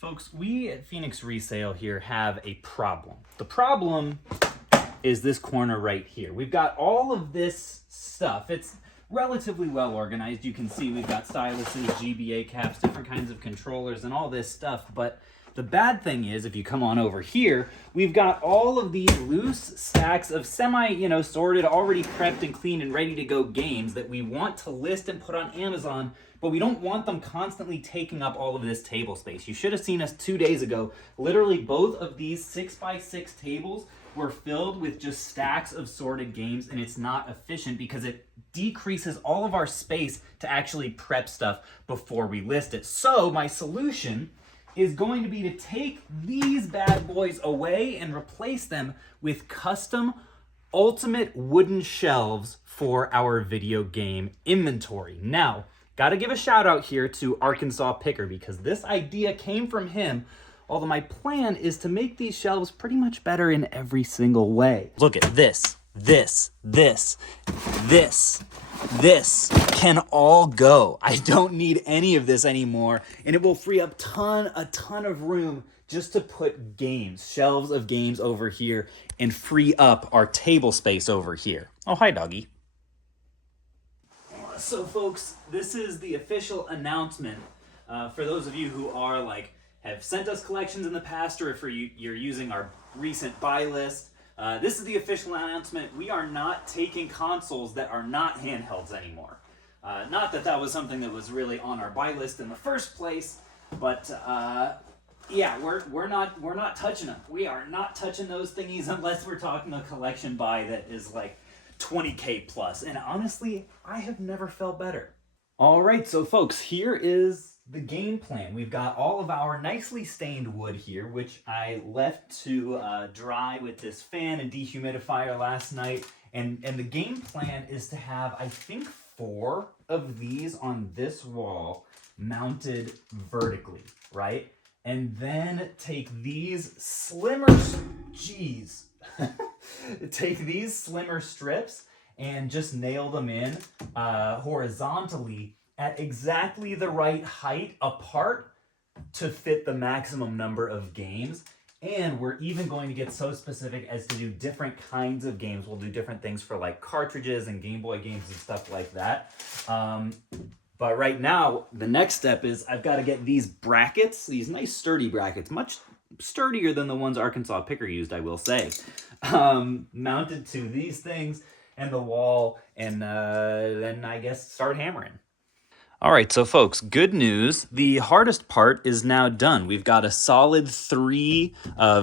Folks, we at Phoenix Resale here have a problem. The problem is this corner right here. We've got all of this stuff. It's relatively well organized. You can see we've got styluses, GBA caps, different kinds of controllers, and all this stuff. But the bad thing is, if you come on over here, we've got all of these loose stacks of sorted, already prepped and clean and ready to go games that we want to list and put on Amazon, but we don't want them constantly taking up all of this table space. You should have seen us 2 days ago. Literally both of these 6x6 tables were filled with just stacks of sorted games, and it's not efficient because it decreases all of our space to actually prep stuff before we list it. So my solution is going to be to take these bad boys away and replace them with custom ultimate wooden shelves for our video game inventory. Now, gotta give a shout out here to Arkansas Picker because this idea came from him, although my plan is to make these shelves pretty much better in every single way. Look at this can all go. I don't need any of this anymore, and it will free up a ton of room just to put games, shelves of games over here, and free up our table space over here. Oh, hi, doggy. So, folks, this is the official announcement for those of you who are have sent us collections in the past, or if you're using our recent buy list. This is the official announcement. We are not taking consoles that are not handhelds anymore. Not that that was something that was really on our buy list in the first place, but yeah, we're not touching them. We are not touching those thingies unless we're talking a collection buy that is like $20K plus. And honestly, I have never felt better. All right, so folks, here is the game plan. We've got all of our nicely stained wood here, which I left to dry with this fan and dehumidifier last night. And the game plan is to have, I think, 4 of these on this wall mounted vertically, right? And then take these take these slimmer strips and just nail them in horizontally at exactly the right height apart to fit the maximum number of games. And we're even going to get so specific as to do different kinds of games. We'll do different things for like cartridges and Game Boy games and stuff like that. But right now, the next step is I've got to get these brackets, these nice sturdy brackets, much sturdier than the ones Arkansas Picker used, I will say, mounted to these things and the wall, and then I guess start hammering. All right, so folks, good news. The hardest part is now done. We've got a solid 3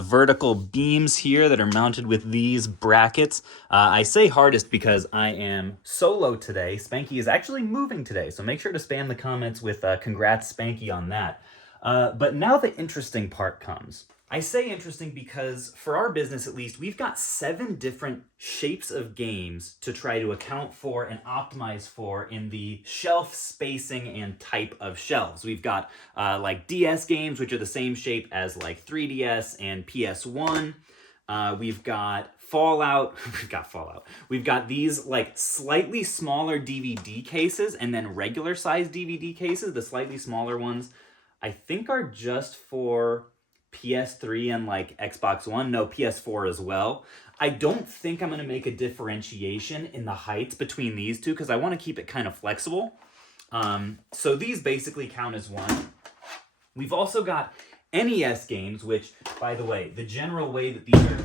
vertical beams here that are mounted with these brackets. I say hardest because I am solo today. Spanky is actually moving today, so make sure to spam the comments with congrats Spanky on that. But now the interesting part comes. I say interesting because for our business, at least, we've got 7 different shapes of games to try to account for and optimize for in the shelf spacing and type of shelves. We've got like DS games, which are the same shape as like 3DS and PS1. We've got Fallout. We've got these like slightly smaller DVD cases and then regular size DVD cases. The slightly smaller ones, I think, are just for PS3 and like Xbox One. No, PS4 as well. I don't think I'm going to make a differentiation in the heights between these two because I want to keep it kind of flexible. So these basically count as one. We've also got NES games, which, by the way, the general way that these are...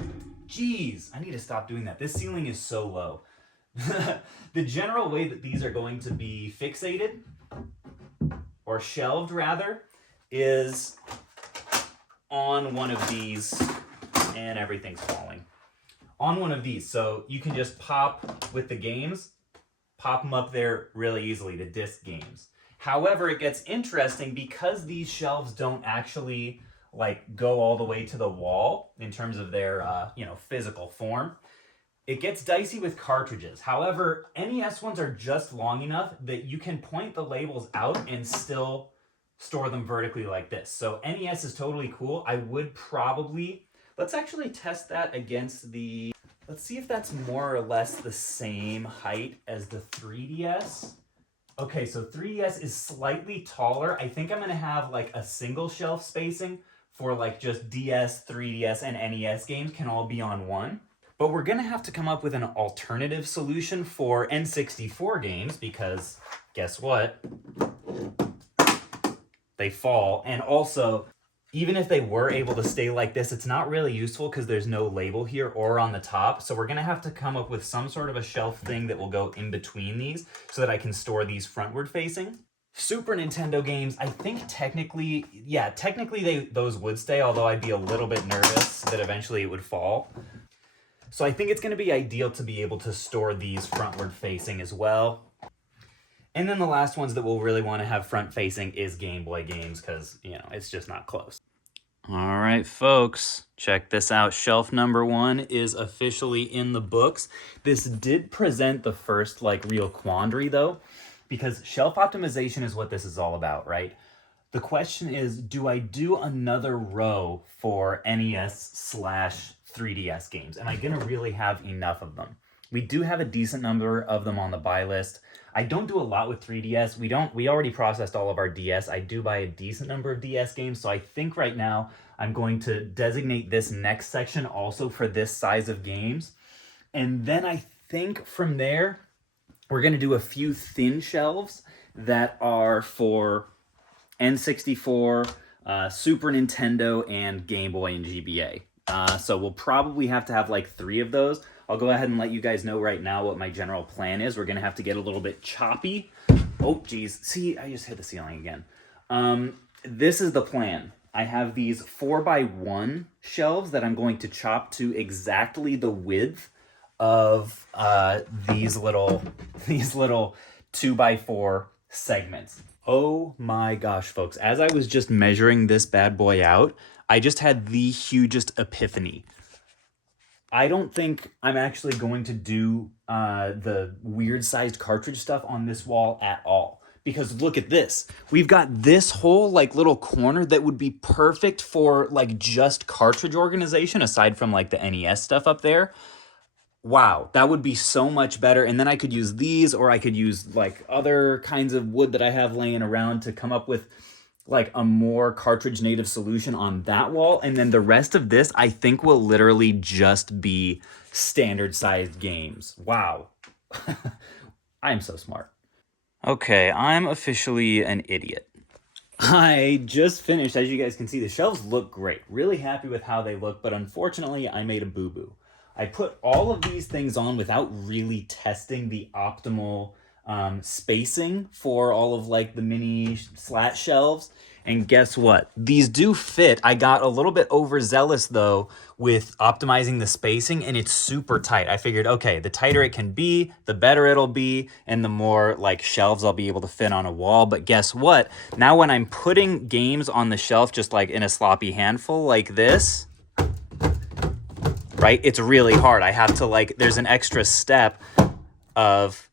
Jeez, I need to stop doing that. This ceiling is so low. The general way that these are going to be fixated, or shelved rather, is on one of these, and everything's falling. On one of these, so you can just pop with the games, pop them up there really easily to disc games. However, it gets interesting because these shelves don't actually like go all the way to the wall in terms of their physical form. It gets dicey with cartridges. However, NES ones are just long enough that you can point the labels out and still store them vertically like this. So NES is totally cool. I would probably, let's actually test that against the, let's see if that's more or less the same height as the 3DS. Okay, so 3DS is slightly taller. I think I'm gonna have like a single shelf spacing for like just DS, 3DS, and NES games can all be on one. But we're gonna have to come up with an alternative solution for N64 games because guess what? They fall. And also, even if they were able to stay like this, it's not really useful because there's no label here or on the top. So we're gonna have to come up with some sort of a shelf thing that will go in between these so that I can store these frontward facing. Super Nintendo games, I think technically, yeah, technically those would stay, although I'd be a little bit nervous that eventually it would fall. So I think it's going to be ideal to be able to store these frontward facing as well. And then the last ones that we'll really want to have front facing is Game Boy games because, you know, it's just not close. All right, folks, check this out. Shelf number 1 is officially in the books. This did present the first like real quandary though, because shelf optimization is what this is all about, right? The question is, do I do another row for NES/3DS games? Am I going to really have enough of them? We do have a decent number of them on the buy list. I don't do a lot with 3DS. We already processed all of our DS. I do buy a decent number of DS games, so I think right now I'm going to designate this next section also for this size of games. And then I think from there, we're going to do a few thin shelves that are for N64, Super Nintendo, and Game Boy and GBA. So we'll probably have to have like 3 of those. I'll go ahead and let you guys know right now what my general plan is. We're going to have to get a little bit choppy. Oh, geez. See, I just hit the ceiling again. This is the plan. I have these 4x1 shelves that I'm going to chop to exactly the width of these little 2x4 segments. Oh my gosh, folks. As I was just measuring this bad boy out, I just had the hugest epiphany. I don't think I'm actually going to do the weird sized cartridge stuff on this wall at all. Because look at this. We've got this whole like little corner that would be perfect for like just cartridge organization aside from like the NES stuff up there. Wow, that would be so much better. And then I could use these, or I could use like other kinds of wood that I have laying around to come up with like a more cartridge native solution on that wall. And then the rest of this, I think, will literally just be standard sized games. Wow. I am so smart. Okay, I'm officially an idiot. I just finished. As you guys can see, the shelves look great. Really happy with how they look, but unfortunately, I made a boo-boo. I put all of these things on without really testing the optimal spacing for all of like the mini slat shelves. And guess what? These do fit. I got a little bit overzealous though with optimizing the spacing, and it's super tight. I figured, okay, the tighter it can be, the better it'll be, and the more like shelves I'll be able to fit on a wall. But guess what? Now when I'm putting games on the shelf just like in a sloppy handful like this, right? It's really hard. I have to like, there's an extra step of,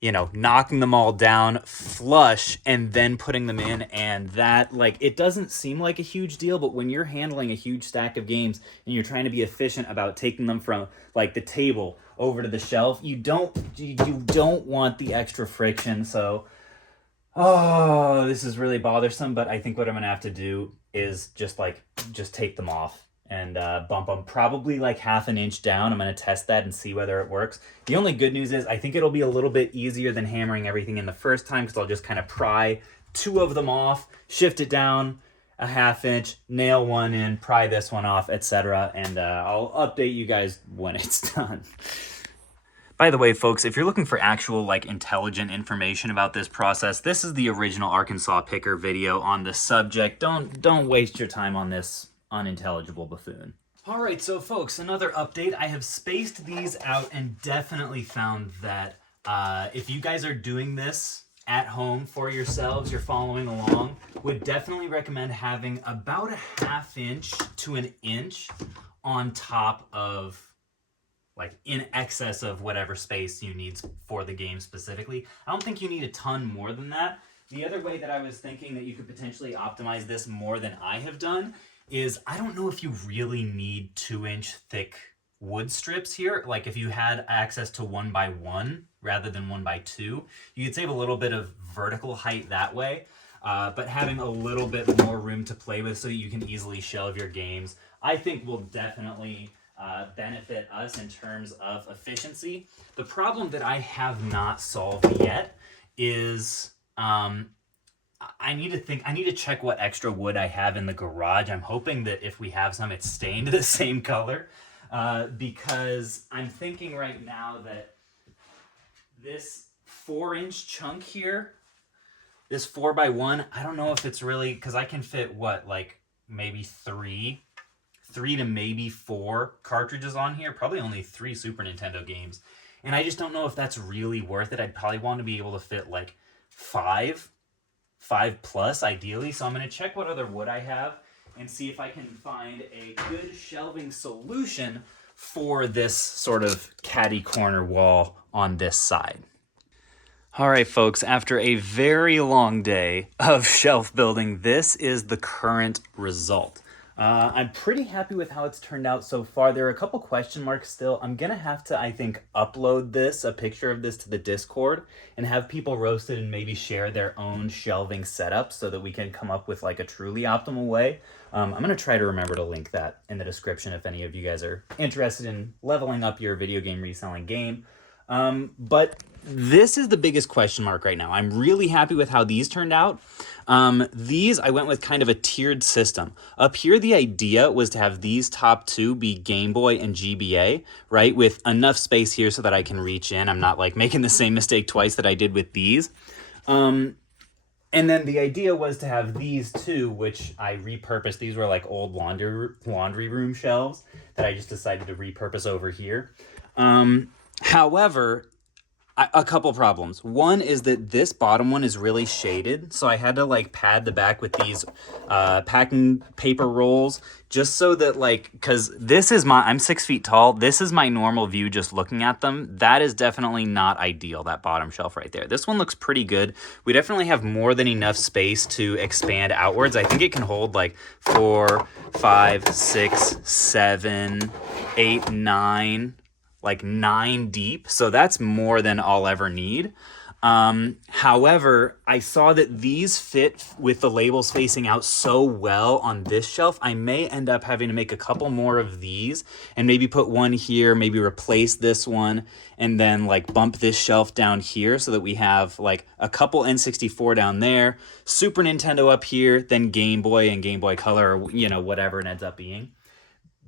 you know, knocking them all down flush and then putting them in. And that, like, it doesn't seem like a huge deal, but when you're handling a huge stack of games and you're trying to be efficient about taking them from like the table over to the shelf, you don't want the extra friction. So, oh, this is really bothersome, but I think what I'm gonna have to do is just take them off and bump them probably like half an inch down. I'm going to test that and see whether it works. The only good news is I think it'll be a little bit easier than hammering everything in the first time because I'll just kind of pry 2 of them off, shift it down a half inch, nail 1 in, pry this one off, etc. And I'll update you guys when it's done. By the way, folks, if you're looking for actual like intelligent information about this process, this is the original Arkansas Picker video on the subject. Don't waste your time on this unintelligible buffoon. All right, so folks, another update. I have spaced these out and definitely found that if you guys are doing this at home for yourselves, you're following along, would definitely recommend having about a half inch to an inch on top of, like, in excess of whatever space you need for the game specifically. I don't think you need a ton more than that. The other way that I was thinking that you could potentially optimize this more than I have done is I don't know if you really need 2-inch thick wood strips here, like if you had access to 1x1 rather than 1x2, you could save a little bit of vertical height that way. But having a little bit more room to play with so that you can easily shelve your games, I think will definitely benefit us in terms of efficiency. The problem that I have not solved yet is I need to check what extra wood I have in the garage. I'm hoping that if we have some, it's stained the same color, because I'm thinking right now that this 4-inch chunk here, this 4x1, I don't know if it's really, because I can fit what, like maybe three to maybe 4 cartridges on here, probably only 3 Super Nintendo games. And I just don't know if that's really worth it. I'd probably want to be able to fit like 5 plus ideally. So I'm going to check what other wood I have and see if I can find a good shelving solution for this sort of catty corner wall on this side. All right, folks, after a very long day of shelf building, this is the current result. I'm pretty happy with how it's turned out so far. There are a couple question marks still. I'm going to have to, I think, upload a picture of this to the Discord and have people roast it and maybe share their own shelving setup so that we can come up with like a truly optimal way. I'm going to try to remember to link that in the description if any of you guys are interested in leveling up your video game reselling game. But this is the biggest question mark right now. I'm really happy with how these turned out. These, I went with kind of a tiered system. Up here, the idea was to have these top 2 be Game Boy and GBA, right? With enough space here so that I can reach in. I'm not like making the same mistake twice that I did with these. And then the idea was to have these 2, which I repurposed. These were like old laundry room shelves that I just decided to repurpose over here. However, a couple problems. One is that this bottom one is really shaded, so I had to like pad the back with these packing paper rolls just so that like, because I'm 6 feet tall. This is my normal view just looking at them. That is definitely not ideal, that bottom shelf right there. This one looks pretty good. We definitely have more than enough space to expand outwards. I think it can hold like 4, 5, 6, 7, 8, 9... like 9 deep, so that's more than I'll ever need. However, I saw that these fit with the labels facing out so well on this shelf, I may end up having to make a couple more of these and maybe put one here, maybe replace this one, and then like bump this shelf down here so that we have like a couple N64 down there, Super Nintendo up here, then Game Boy and Game Boy Color, or, you know, whatever it ends up being.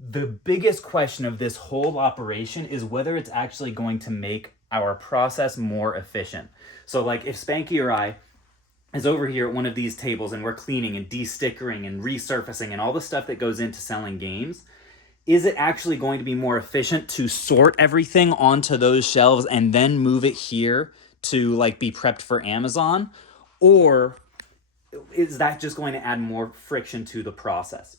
The biggest question of this whole operation is whether it's actually going to make our process more efficient. So like if Spanky or I is over here at one of these tables and we're cleaning and de-stickering and resurfacing and all the stuff that goes into selling games, is it actually going to be more efficient to sort everything onto those shelves and then move it here to like be prepped for Amazon? Or is that just going to add more friction to the process?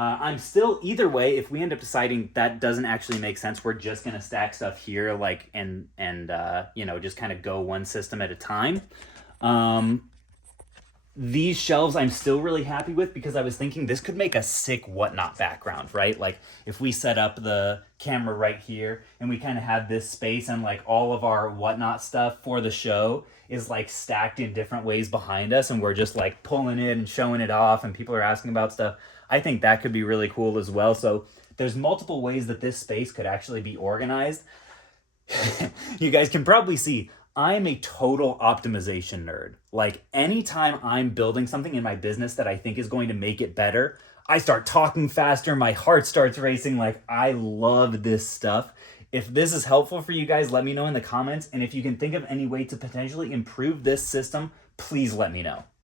I'm still, either way, if we end up deciding that doesn't actually make sense, we're just going to stack stuff here, like, and you know, just kind of go one system at a time. These shelves I'm still really happy with because I was thinking this could make a sick whatnot background, right? Like if we set up the camera right here and we kind of have this space and like all of our whatnot stuff for the show is like stacked in different ways behind us and we're just like pulling it and showing it off and people are asking about stuff. I think that could be really cool as well. So there's multiple ways that this space could actually be organized. You guys can probably see I'm a total optimization nerd. Like anytime I'm building something in my business that I think is going to make it better, I start talking faster, my heart starts racing. Like I love this stuff. If this is helpful for you guys, let me know in the comments. And if you can think of any way to potentially improve this system, please let me know.